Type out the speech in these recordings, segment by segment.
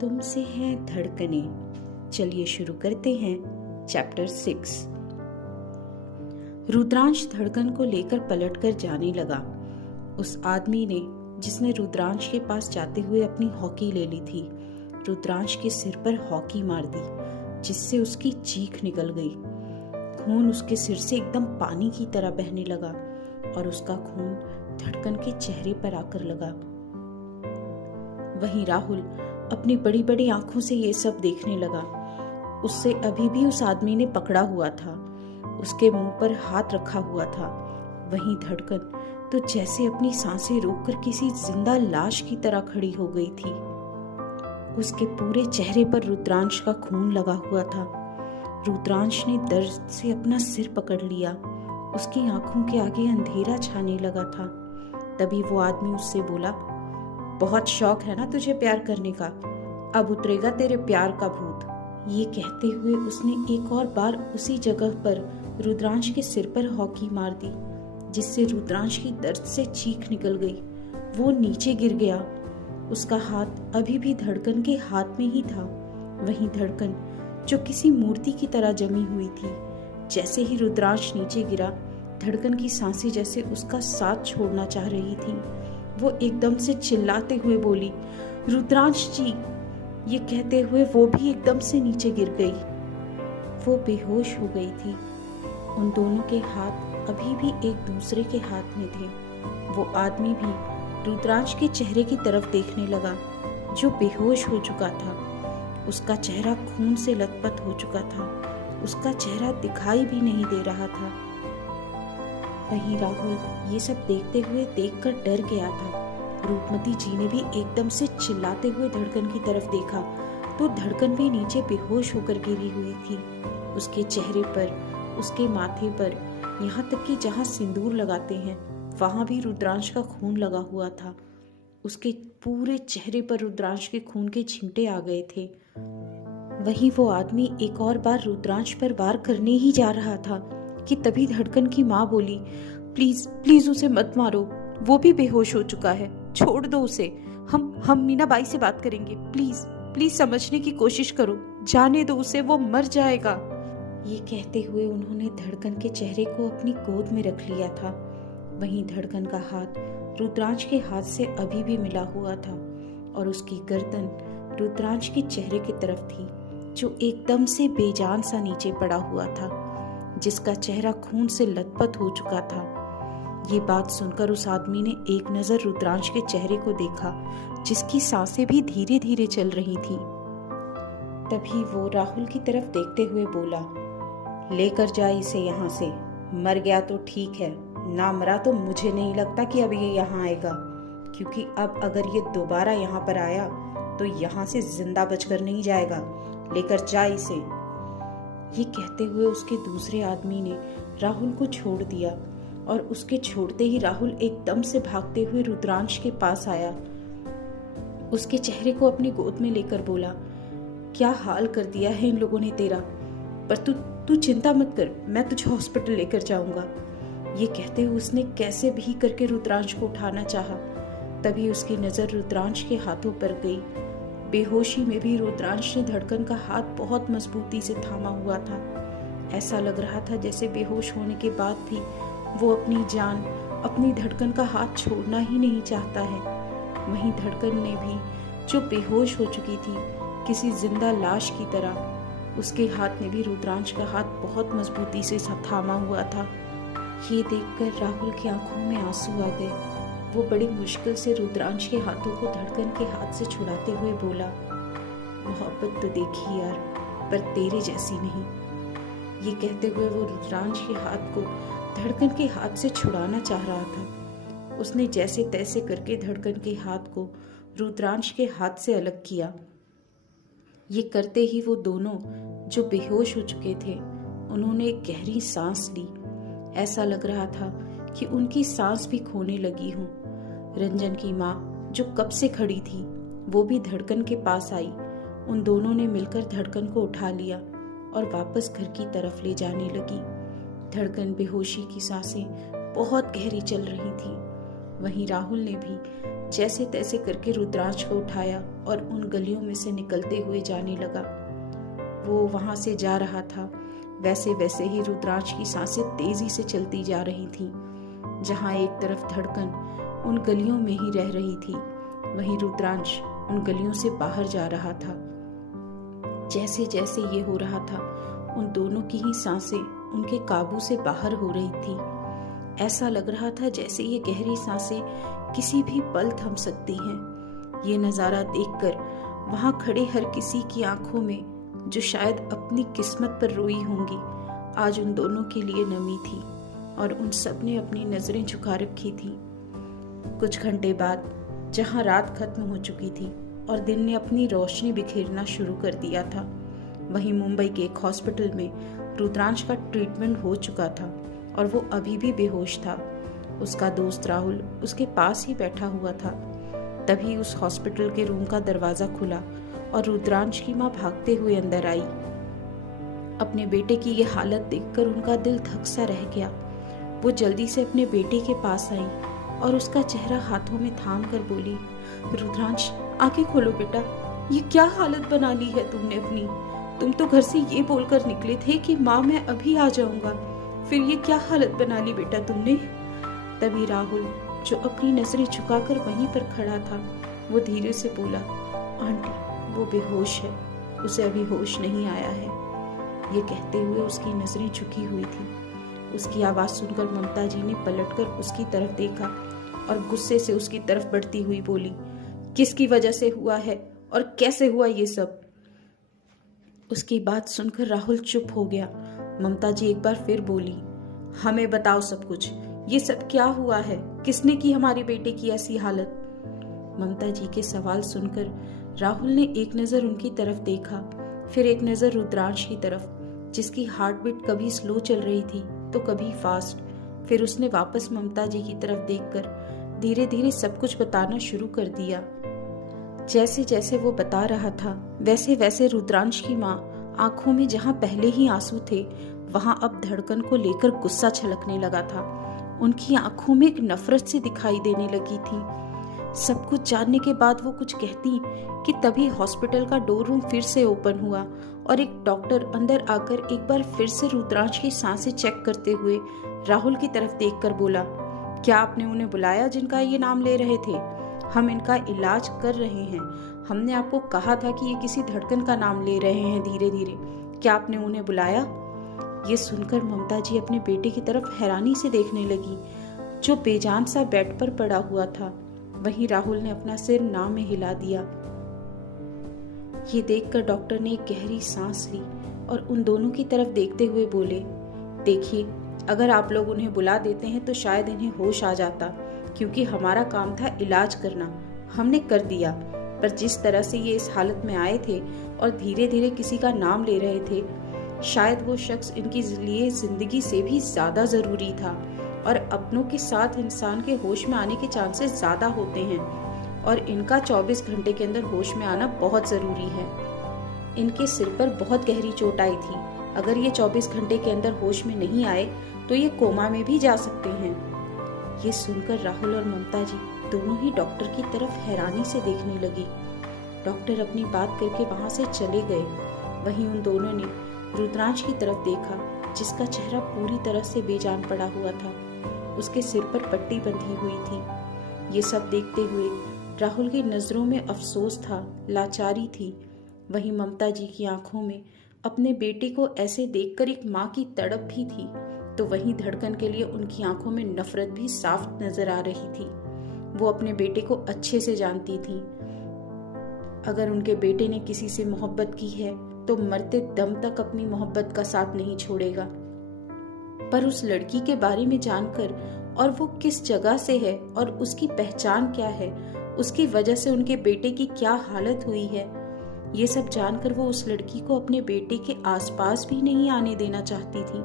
तुमसे हैं धड़कनें। चलिए शुरू करते हैं चैप्टर 6। रुद्रांश धड़कन को लेकर पलटकर जाने लगा। उस आदमी ने जिसने रुद्रांश के पास जाते हुए अपनी हॉकी ले ली थी, रुद्रांश के सिर पर हॉकी मार दी, जिससे उसकी चीख निकल गई। खून उसके सिर से एकदम पानी की तरह बहने लगा और उसका खून धड़कन के चेहरे पर आकर लगा। वहीं राहुल अपनी बड़ी बड़ी आंखों से ये सब देखने लगा। उससे अभी भी उस आदमी ने पकड़ा हुआ था, उसके मुंह पर हाथ रखा हुआ था। वहीं धड़कन तो जैसे अपनी सांसें रोककर किसी जिंदा लाश की तरह खड़ी हो गई थी। उसके पूरे चेहरे पर रुद्रांश का खून लगा हुआ था। रुद्रांश ने दर्द से अपना सिर पकड़ लिया। उसकी आंखों के आगे अंधेरा छाने लगा था। तभी वो आदमी उससे बोला, बहुत शौक है ना तुझे प्यार करने का, अब उतरेगा तेरे प्यार का भूत। ये कहते हुए उसने एक और बार उसी जगह पर रुद्रांश के सिर पर हॉकी मार दी, जिससे रुद्रांश की दर्द से चीख निकल गई। वो नीचे गिर गया। उसका हाथ अभी भी धड़कन के हाथ में ही था। वहीं धड़कन जो किसी मूर्ति की तरह जमी हुई थी। जैसे ही रुद्रांश नीचे गिरा, धड़कन की सांसें जैसे उसका साथ छोड़ना चाह रही थी। वो एकदम से चिल्लाते हुए बोली, रुद्रांश जी। ये कहते हुए वो भी एकदम से नीचे गिर गई। वो बेहोश हो गई थी। उन दोनों के हाथ अभी भी एक दूसरे के हाथ में थे। वो आदमी भी रुद्रांश के चेहरे की तरफ देखने लगा, जो बेहोश हो चुका था। उसका चेहरा खून से लथपथ हो चुका था। उसका चेहरा दिखाई भी नहीं दे रहा था। वहीं राहुल ये सब देखते हुए देखकर डर गया था। रूपमती जी ने भी एकदम से चिल्लाते हुए धड़कन की तरफ देखा तो धड़कन भी नीचे बेहोश होकर गिरी हुई थी। उसके चेहरे पर, उसके माथे पर, यहाँ तक कि जहाँ सिंदूर लगाते हैं वहां भी रुद्रांश का खून लगा हुआ था। उसके पूरे चेहरे पर रुद्रांश के खून के छींटे आ गए थे। वहीं वो आदमी एक और बार रुद्रांश पर वार करने ही जा रहा था कि तभी धड़कन की माँ बोली, प्लीज प्लीज उसे मत मारो, वो भी बेहोश हो चुका है, छोड़ दो उसे। हम मीना बाई से बात करेंगे, प्लीज प्लीज समझने की कोशिश करो, जाने दो उसे, वो मर जाएगा। ये कहते हुए उन्होंने धड़कन के चेहरे को अपनी गोद में रख लिया था। वहीं धड़कन का हाथ रुद्रांश के हाथ से अभी भी मिला हुआ था और उसकी गर्दन रुद्रांश के चेहरे की तरफ थी, जो एकदम से बेजान सा नीचे पड़ा हुआ था, जिसका चेहरा खून से लथपथ हो चुका था। ये बात सुनकर उस आदमी ने एक नजर रुद्रांश के चेहरे को देखा, जिसकी सांसें भी धीरे धीरे चल रही थी। तभी वो राहुल की तरफ देखते हुए बोला, लेकर जा इसे यहाँ से। मर गया तो ठीक है, ना मरा तो मुझे नहीं लगता कि अब ये यहाँ आएगा, क्योंकि अब अगर ये दोबारा यहाँ पर आया तो यहाँ से जिंदा बचकर नहीं जाएगा। लेकर जा इसे। ये कहते हुए उसके दूसरे आदमी ने राहुल को छोड़ दिया और उसके छोड़ते ही राहुल एकदम से भागते हुए रुद्रांश के पास आया। उसके चेहरे को अपनी गोद में लेकर बोला, क्या हाल कर दिया है इन लोगों ने तेरा, पर तू चिंता मत कर, मैं तुझे हॉस्पिटल लेकर जाऊंगा। ये कहते हुए उसने कैसे भी करके रुद्रांश को उठाना चाहा। तभी उसकी नजर रुद्रांश के हाथों पर गई। बेहोशी में भी रुद्रांश ने धड़कन का हाथ बहुत मजबूती से थामा हुआ था। ऐसा लग रहा था जैसे बेहोश होने के बाद भी वो अपनी जान, अपनी धड़कन का हाथ छोड़ना ही नहीं चाहता है। वहीं धड़कन ने भी, जो बेहोश हो चुकी थी किसी जिंदा लाश की तरह, उसके हाथ में भी रुद्रांश का हाथ बहुत मजबूती से थामा हुआ था। ये देखकर राहुल की आंखों में आंसू आ गए। वो बड़ी मुश्किल से रुद्रांश के हाथों को धड़कन के हाथ से छुड़ाते हुए बोला, मोहब्बत तो देखी यार, पर तेरे जैसी नहीं। ये कहते हुए वो रुद्रांश के हाथ को धड़कन के हाथ से छुड़ाना चाह रहा था। उसने जैसे तैसे करके धड़कन के हाथ को रुद्रांश के हाथ से अलग किया। ये करते ही वो दोनों जो बेहोश हो चुके थे, उन्होंने एक गहरी सांस ली। ऐसा लग रहा था कि उनकी सांस भी खोने लगी हो। रंजन की माँ, जो कब से खड़ी थी, वो भी धड़कन के पास आई। उन दोनों ने मिलकर धड़कन को उठा लिया और वापस घर की तरफ ले जाने लगी। धड़कन बेहोशी की सांसें बहुत गहरी चल रही थी। वहीं राहुल ने भी जैसे तैसे करके रुद्रांश को उठाया और उन गलियों में से निकलते हुए जाने लगा। वो वहां से जा रहा था, वैसे वैसे ही रुद्रांश की सांसें तेजी से चलती जा रही थीं। जहां एक तरफ धड़कन उन गलियों में ही रह रही थी, वहीं रुद्रांश उन गलियों से बाहर जा रहा था। जैसे जैसे ये हो रहा था, उन दोनों की ही सांसें उनके काबू से बाहर हो रही थी। ऐसा लग रहा था जैसे ये गहरी सांसें किसी भी पल थम सकती हैं। ये नज़ारा देखकर वहां खड़े हर किसी की आंखों में, जो शायद अपनी किस्मत पर रोई होंगी, आज उन दोनों के लिए नमी थी और उन सब ने अपनी नजरें झुका रखी थी। कुछ घंटे बाद जहां रात खत्म हो चुकी थी और दिन ने अपनी रोशनी बिखेरना शुरू कर दिया था, वहीं मुंबई के एक हॉस्पिटल में रुद्रांश का ट्रीटमेंट हो चुका था और वो अभी भी बेहोश था। उसका दोस्त राहुल उसके पास ही बैठा हुआ था। तभी उस हॉस्पिटल के रूम का दरवाजा खुला और रुद्रांश की माँ भागते हुए अंदर आई। अपने बेटे की ये हालत देखकर उनका दिल धक सा रह गया। वो जल्दी से अपने बेटे के पास आई और उसका चेहरा हाथों में थाम कर बोली, रुद्रांश आंखें खोलो बेटा, ये क्या हालत बना ली है तुमने अपनी। तुम तो घर से ये बोलकर निकले थे कि माँ मैं अभी आ जाऊंगा, फिर ये क्या हालत बना ली बेटा तुमने। तभी राहुल, जो अपनी नजरें झुकाकर वहीं पर खड़ा था, वो धीरे से बोला, आंटी वो बेहोश है, उसे अभी होश नहीं आया है। ये कहते हुए उसकी नजरें झुकी हुई थी। उसकी आवाज सुनकर ममता जी ने पलटकर उसकी तरफ देखा और गुस्से से उसकी तरफ बढ़ती हुई बोली, किसकी वजह से हुआ है और कैसे हुआ ये सब। उसकी बात सुनकर राहुल चुप हो गया। ममता जी एक बार फिर बोली, हमें बताओ सब कुछ, ये सब क्या हुआ है, किसने की हमारे बेटे की ऐसी हालत। ममता जी के सवाल सुनकर राहुल ने एक नजर उनकी तरफ देखा, फिर एक नजर रुद्रांश की तरफ, जिसकी हार्ट बीट कभी स्लो चल रही थी तो कभी फास्ट। फिर उसने वापस ममता जी की तरफ देखकर धीरे धीरे सब कुछ बताना शुरू कर दिया। जैसे जैसे वो बता रहा था, वैसे वैसे रुद्रांश की माँ आंखों में जहाँ पहले ही आंसू थे, वहां अब धड़कन को लेकर गुस्सा छलकने लगा था। उनकी आंखों में एक नफरत सी दिखाई देने लगी थी। सब कुछ जानने के बाद वो कुछ कहती कि तभी हॉस्पिटल का डोर रूम फिर से ओपन हुआ और एक डॉक्टर अंदर आकर एक बार फिर से रुद्रांश की सांसें चेक करते हुए राहुल की तरफ देखकर बोला, क्या आपने उन्हें बुलाया जिनका ये नाम ले रहे थे? हम इनका इलाज कर रहे हैं। हमने आपको कहा था कि ये किसी धड़कन का नाम ले रहे हैं धीरे धीरे, क्या आपने उन्हें बुलाया? ये सुनकर ममता जी अपने बेटे की तरफ हैरानी से देखने लगी, जो बेजान सा बेड पर पड़ा हुआ था। वहीं राहुल ने अपना सिर ना में हिला दिया। ये देखकर डॉक्टर ने एक गहरी सांस ली और उन दोनों की तरफ देखते हुए बोले, देखिए, अगर आप लोग उन्हें बुला देते हैं तो शायद इन्हें होश आ जाता, क्योंकि हमारा काम था इलाज करना, हमने कर दिया। पर जिस तरह से ये इस हालत में आए थे और धीरे धीरे किसी का नाम ले रहे थे, शायद वो शख्स इनके लिए जिंदगी से भी ज्यादा जरूरी था। और अपनों के साथ इंसान के होश में आने के चांसेस ज्यादा होते हैं और इनका 24 घंटे के अंदर होश में आना बहुत जरूरी है। इनके सिर पर बहुत गहरी चोट आई थी, अगर ये 24 घंटे के अंदर होश में नहीं आए तो ये कोमा में भी जा सकते हैं। ये सुनकर राहुल और ममता जी दोनों ही डॉक्टर की तरफ हैरानी से देखने लगी। डॉक्टर अपनी बात करके वहां से चले गए। वहीं उन दोनों ने रुद्रांश की तरफ देखा, जिसका चेहरा पूरी तरह से बेजान पड़ा हुआ था। उसके सिर पर पट्टी बंधी हुई थी। ये सब देखते हुए राहुल की नजरों में अफसोस था, लाचारी थी। वहीं ममता जी की आंखों में अपने बेटे को ऐसे देखकर एक माँ की तड़प भी थी, तो वहीं धड़कन के लिए उनकी आंखों में नफरत भी साफ नजर आ रही थी। वो अपने बेटे को अच्छे से जानती थी। अगर उनके बेटे ने किसी से मोहब्बत की है तो मरते दम तक अपनी मोहब्बत का साथ नहीं छोड़ेगा। पर उस लड़की के बारे में जानकर, और वो किस जगह से है और उसकी पहचान क्या है, उसकी वजह से उनके बेटे की क्या हालत हुई है, ये सब जानकर वो उस लड़की को अपने बेटे के आसपास भी नहीं आने देना चाहती थी।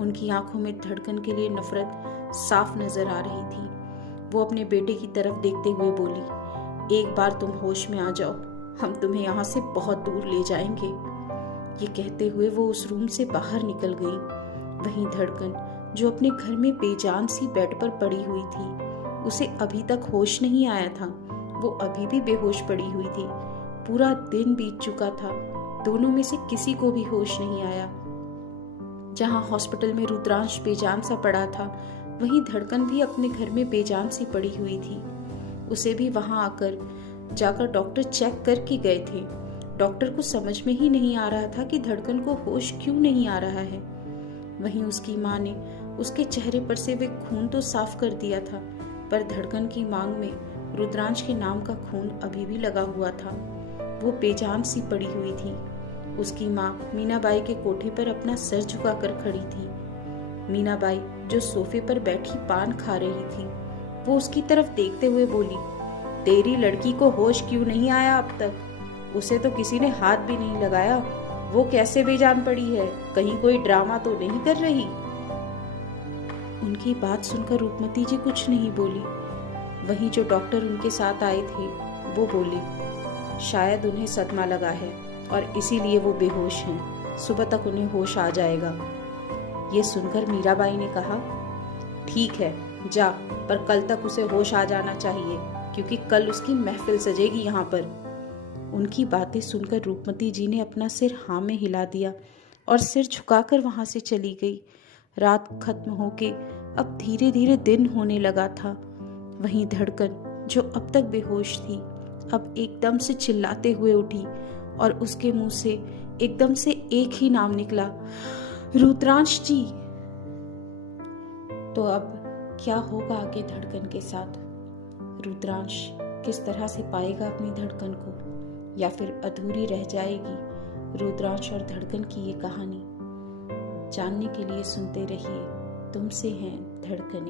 उनकी आंखों में धड़कन के लिए नफरत साफ नजर आ रही थी। वो अपने बेटे की तरफ देखते हुए बोली, एक बार तुम होश में आ जाओ, हम तुम्हें यहाँ से बहुत दूर ले जाएंगे। ये कहते हुए वो उस रूम से बाहर निकल गई। वहीं धड़कन, जो अपने घर में बेजान सी बेड पर पड़ी हुई थी, उसे अभी तक होश नहीं आया था। वो अभी भी बेहोश पड़ी हुई थी। पूरा दिन बीत चुका था, दोनों में से किसी को भी होश नहीं आया। जहां हॉस्पिटल में रुद्रांश बेजान सा पड़ा था, वहीं धड़कन भी अपने घर में बेजान सी पड़ी हुई थी। उसे भी वहां जाकर डॉक्टर चेक करके गए थे। डॉक्टर को समझ में ही नहीं आ रहा था कि धड़कन को होश क्यों नहीं आ रहा है। वहीं उसकी माँ ने उसके चेहरे पर से वे खून तो साफ कर दिया था, पर धड़कन की मांग में रुद्रांश के नाम का खून अभी भी लगा हुआ था। वो बेजान सी पड़ी हुई थी। उसकी माँ मीनाबाई के कोठे पर अपना सर झुकाकर खड़ी थी। मीनाबाई जो सोफे पर बैठी पान खा रही थी, वो उसकी तरफ देखते हुए बोली, तेरी लड़की को होश क्यों नहीं आया अब तक? उसे तो किसी ने हाथ भी नहीं लगाया, वो कैसे बेजान पड़ी है? कहीं कोई ड्रामा तो नहीं कर रही? उनकी बात सुनकर रूपमती जी कुछ नहीं बोली। वहीं जो डॉक्टर उनके साथ आए थे वो बोले, शायद उन्हें सदमा लगा है और इसीलिए वो बेहोश हैं। सुबह तक उन्हें होश आ जाएगा। ये सुनकर मीराबाई ने कहा, ठीक है जा, पर कल तक उसे होश आ जाना चाहिए, क्योंकि कल उसकी महफिल सजेगी यहाँ पर। उनकी बातें सुनकर रूपमती जी ने अपना सिर हाँ में हिला दिया और सिर झुकाकर वहां से चली गई। रात खत्म होके अब धीरे धीरे दिन होने लगा था। वहीं धड़कन जो अब तक बेहोश थी, अब एकदम से चिल्लाते हुए उठी और उसके मुंह से एकदम से एक ही नाम निकला, रुद्रांश जी। तो अब क्या होगा आगे धड़कन के साथ? रुद्रांश किस तरह से पाएगा अपनी धड़कन को, या फिर अधूरी रह जाएगी रुद्रांश और धड़कन की ये कहानी? जानने के लिए सुनते रहिए तुमसे हैं धड़कनें।